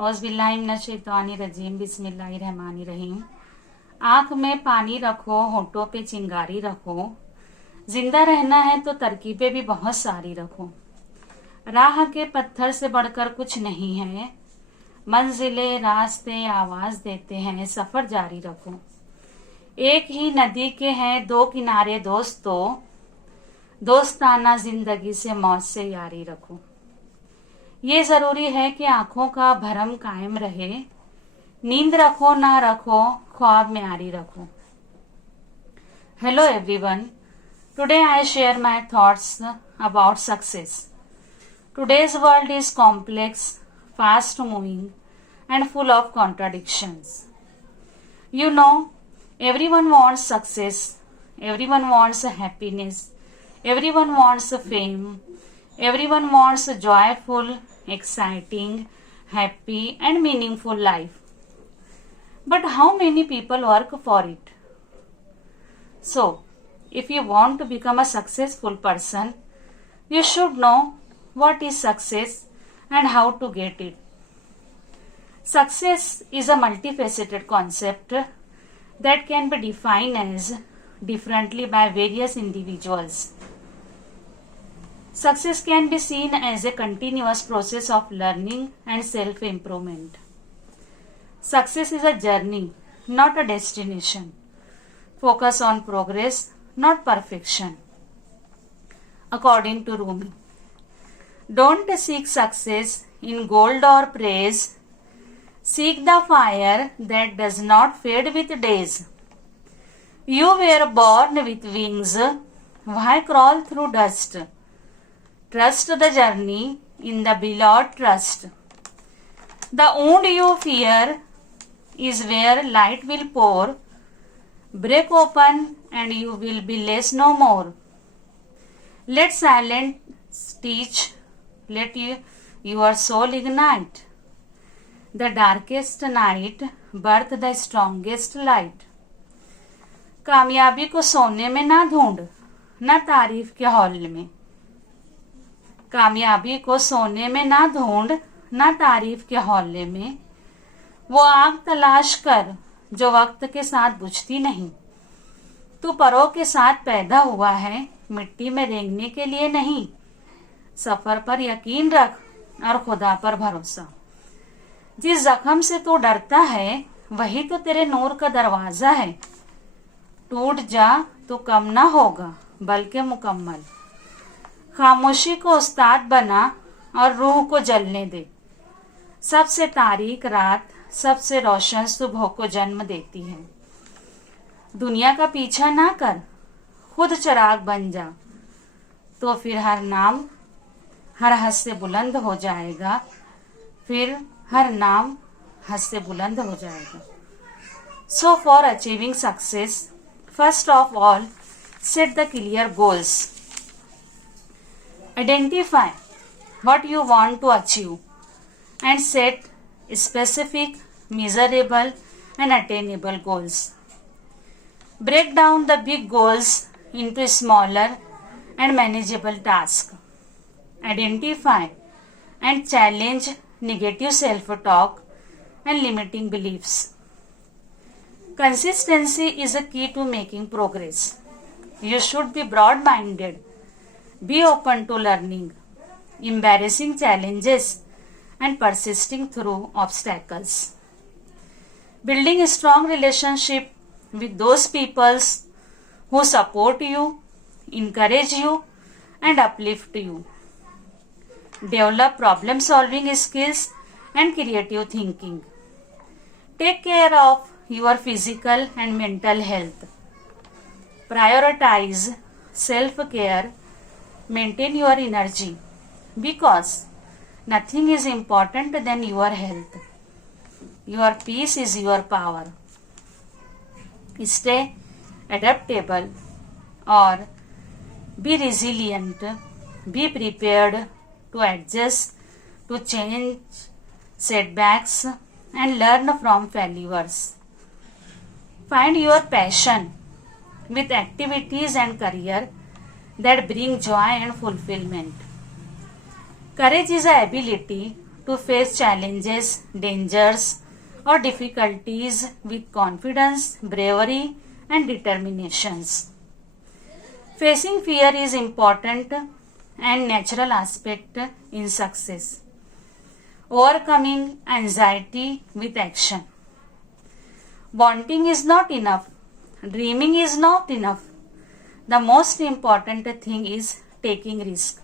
औज़बिल्लाहिमिनश्शैतानिर्रजीम बिस्मिल्लाहिर्रहमानिर्रहीम। आँख में पानी रखो, होठों पे चिंगारी रखो। जिंदा रहना है तो तरकीबें भी बहुत सारी रखो। राह के पत्थर से बढ़कर कुछ नहीं है। मंजिलें रास्ते आवाज देते हैं, सफर जारी रखो। एक ही नदी के हैं दो किनारे दोस्तों, दोस्ताना जिंदगी से मौत से यारी रखो। ये जरूरी है कि आंखों का भरम कायम रहे। नींद रखो ना रखो, ख्वाब में आरी रखो। Hello everyone, today I share my thoughts about success. Today's world is complex, fast moving, and full of contradictions. You know, everyone wants success, everyone wants happiness, everyone wants fame, everyone wants a joyful, exciting, happy, and meaningful life. But how many people work for it? So, if you want to become a successful person, you should know what is success and how to get it. Success is a multifaceted concept that can be defined as differently by various individuals. Success can be seen as a continuous process of learning and self-improvement. Success is a journey, not a destination. Focus on progress, not perfection. According to Rumi, don't seek success in gold or praise. Seek the fire that does not fade with days. You were born with wings. Why crawl through dust? Trust the journey in the beloved trust. The wound you fear is where light will pour. Break open and you will be less no more. Let silence teach. Let your soul ignite. The darkest night birth the strongest light. कामयाबी को सोने में ना ढूंढ, ना तारीफ के hall में। कामयाबी को सोने में ना ढूंढ, ना तारीफ के हौले में। वो आग तलाश कर जो वक्त के साथ बुझती नहीं। तू परों के साथ पैदा हुआ है, मिट्टी में रेंगने के लिए नहीं। सफर पर यकीन रख और खुदा पर भरोसा। जिस जख्म से तू डरता है वही तो तेरे नूर का दरवाजा है। टूट जा तो कम ना होगा बल्कि मुकम्मल। खामोशी को उस्ताद बना और रूह को जलने दे। सबसे तारीक रात सबसे रोशन सुबह को जन्म देती है। दुनिया का पीछा ना कर, खुद चिराग बन जा, तो फिर हर नाम हर हद से बुलंद हो जाएगा। फिर हर नाम हद से बुलंद हो जाएगा। So for achieving success, first of all set the clear goals. Identify what you want to achieve and set specific, measurable and attainable goals. Break down the big goals into smaller and manageable tasks. Identify and challenge negative self-talk and limiting beliefs. Consistency is a key to making progress. You should be broad-minded. Be open to learning, embarrassing challenges, and persisting through obstacles. Building a strong relationship with those people who support you, encourage you, and uplift you. Develop problem-solving skills and creative thinking. Take care of your physical and mental health. Prioritize self-care. Maintain your energy because nothing is important than your health. Your peace is your power. Stay adaptable or be resilient. Be prepared to adjust to change, setbacks, and learn from failures. Find your passion with activities and career that bring joy and fulfillment. Courage is the ability to face challenges, dangers, or difficulties with confidence, bravery, and determinations. Facing fear is important and natural aspect in success. Overcoming anxiety with action. Wanting is not enough. Dreaming is not enough. The most important thing is taking risk.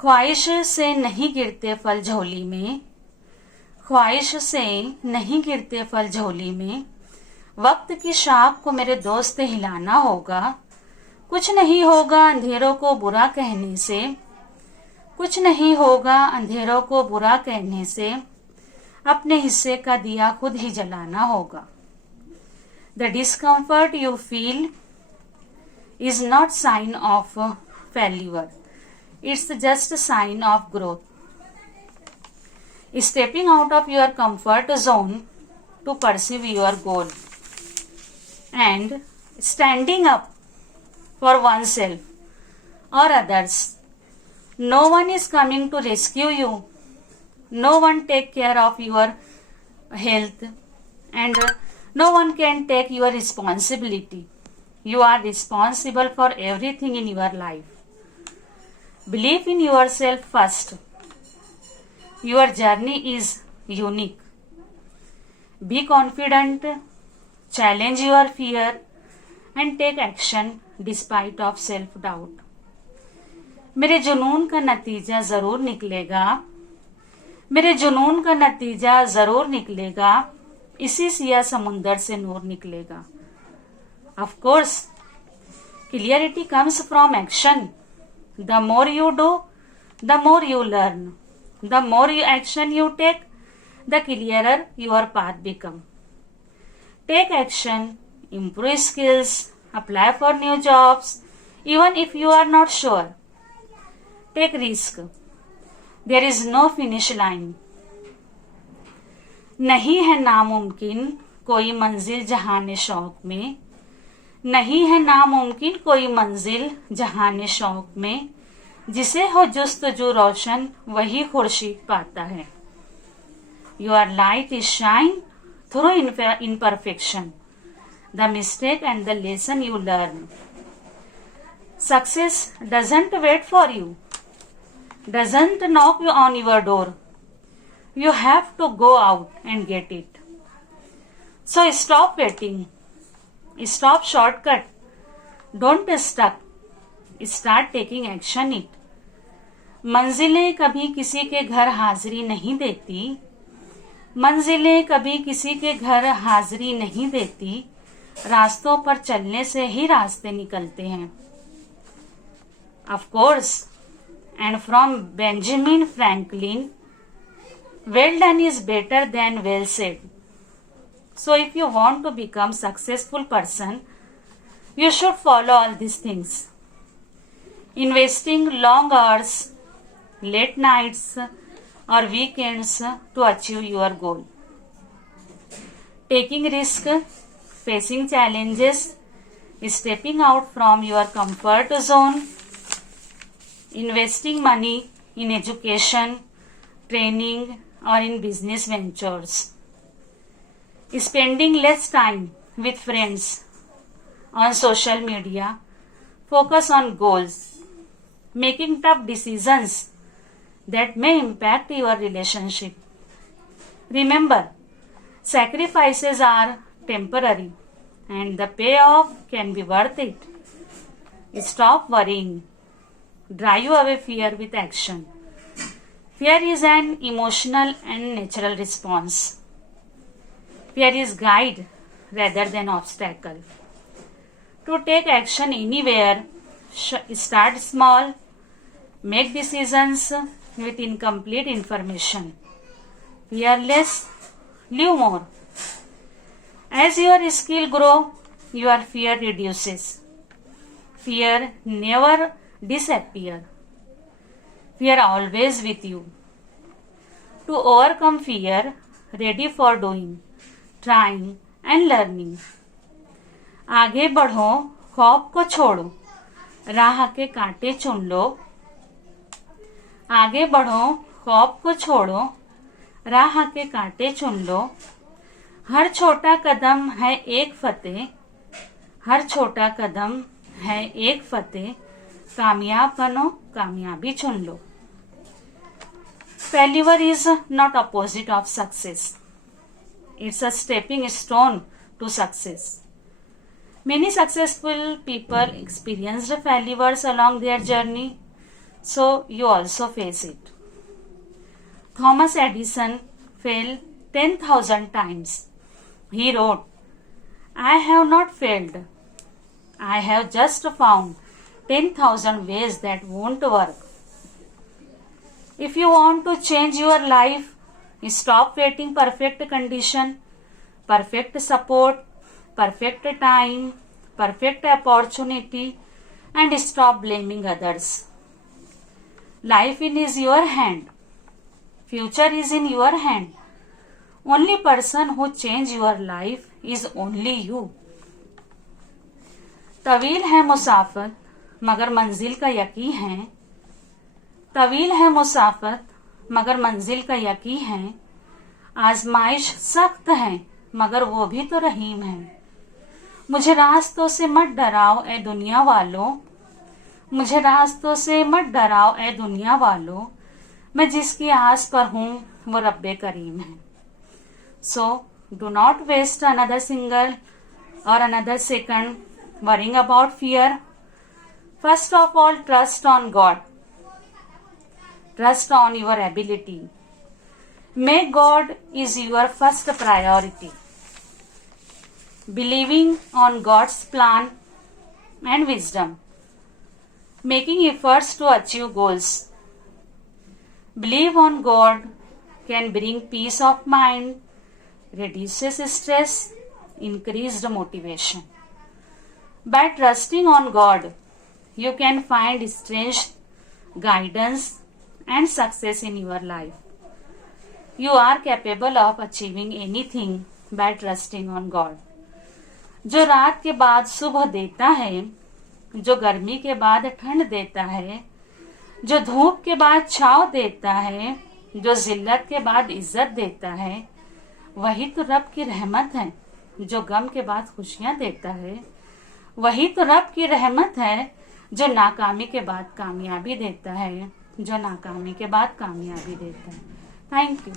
ख्वाहिश से नहीं गिरते फल झोली में, ख्वाहिश से नहीं गिरते फल झोली में, वक्त की शाख को मेरे दोस्त हिलाना होगा। कुछ नहीं होगा अंधेरों को बुरा कहने से, कुछ नहीं होगा अंधेरों को बुरा कहने से, अपने हिस्से का दिया खुद ही जलाना होगा। The discomfort you feel is not sign of failure. It's just a sign of growth. Stepping out of your comfort zone to pursue your goal and standing up for oneself or others. No one is coming to rescue you. No one take care of your health and no one can take your responsibility. You are responsible for everything in your life. Believe in yourself first. Your journey is unique. Be confident, challenge your fear and take action despite of self-doubt. मेरे जुनून का नतीजा जरूर निकलेगा, मेरे जुनून का नतीजा जरूर निकलेगा, इसी सिया समुंदर से नूर निकलेगा. Of course, clarity comes from action. The more you do, the more you learn. The more action you take, the clearer your path become. Take action, improve skills, apply for new jobs, even if you are not sure. Take risk. There is no finish line. नहीं है नामुमकिन कोई मंजिल जहाने शौक में, नहीं है नामुमकिन कोई मंजिल जहाने शौक में, जिसे हो जुस्तजू रोशन वही खुर्शीद पाता है. Your light is shine through imperfection, the mistake and the lesson you learn. Success doesn't wait for you, doesn't knock on your door. You have to go out and get it. So stop waiting. Stop shortcut. Don't stuck. Start taking action it. मंजिलें कभी किसी के घर हाजिरी नहीं देती, मंजिलें कभी किसी के घर हाजिरी नहीं देती, रास्तों पर चलने से ही रास्ते निकलते हैं. Of course, and from Benjamin Franklin, well done is better than well said. So if you want to become successful person, you should follow all these things. Investing long hours, late nights or weekends to achieve your goal. Taking risk, facing challenges, stepping out from your comfort zone, investing money in education, training or in business ventures. Spending less time with friends on social media, focus on goals, making tough decisions that may impact your relationship. Remember, sacrifices are temporary and the payoff can be worth it. Stop worrying. Drive away fear with action. Fear is an emotional and natural response. Fear is guide rather than obstacle. To take action anywhere, start small, make decisions with incomplete information. Fearless, live more. As your skill grow, your fear reduces. Fear never disappear. Fear always with you. To overcome fear, ready for doing, trying and learning. आगे बढ़ो, खौफ को छोड़ो, राह के कांटे चुन लो. आगे बढ़ो, खौफ को छोड़ो, राह के कांटे चुन लो। हर छोटा कदम है एक फतेह, हर छोटा कदम है एक फतेह। कामयाब बनो, कामयाबी चुन लो। Failure is not opposite of success. It's a stepping stone to success. Many successful people experienced failures along their journey, so you also face it. Thomas Edison failed 10,000 times. He wrote, "I have not failed. I have just found 10,000 ways that won't work." If you want to change your life, stop waiting perfect condition, perfect support, perfect time, perfect opportunity, and stop blaming others. Life is your hand. Future is in your hand. Only person who change your life is only you. तवील है मुसाफर मगर मंजिल का यकीन है। तवील है मुसाफर मगर मंजिल का यकीन है। आजमाइश सख्त है मगर वो भी तो रहीम है। मुझे रास्तों से मत डराओ ए दुनिया वालों, मुझे रास्तों से मत डराओ ए दुनिया वालों। मैं जिसकी आस पर हूँ वो रब्बे करीम है। So do not waste another single or another second worrying about fear. First of all, trust on God. Trust on your ability. Make God is your first priority. Believing on God's plan and wisdom. Making efforts to achieve goals. Believe on God can bring peace of mind, reduces stress, increased motivation. By trusting on God, you can find strength, guidance, and success in your life. You are capable of achieving anything by trusting on God. जो रात के बाद सुबह देता है, जो गर्मी के बाद ठंड देता है, जो धूप के बाद छांव देता है, जो जिल्लत के बाद इज्जत देता है, वही तो रब की रहमत है। जो गम के बाद खुशियां देता है, वही तो रब की रहमत है। जो नाकामी के बाद कामयाबी देता है, जो नाकामी के बाद कामयाबी देता है। Thank you.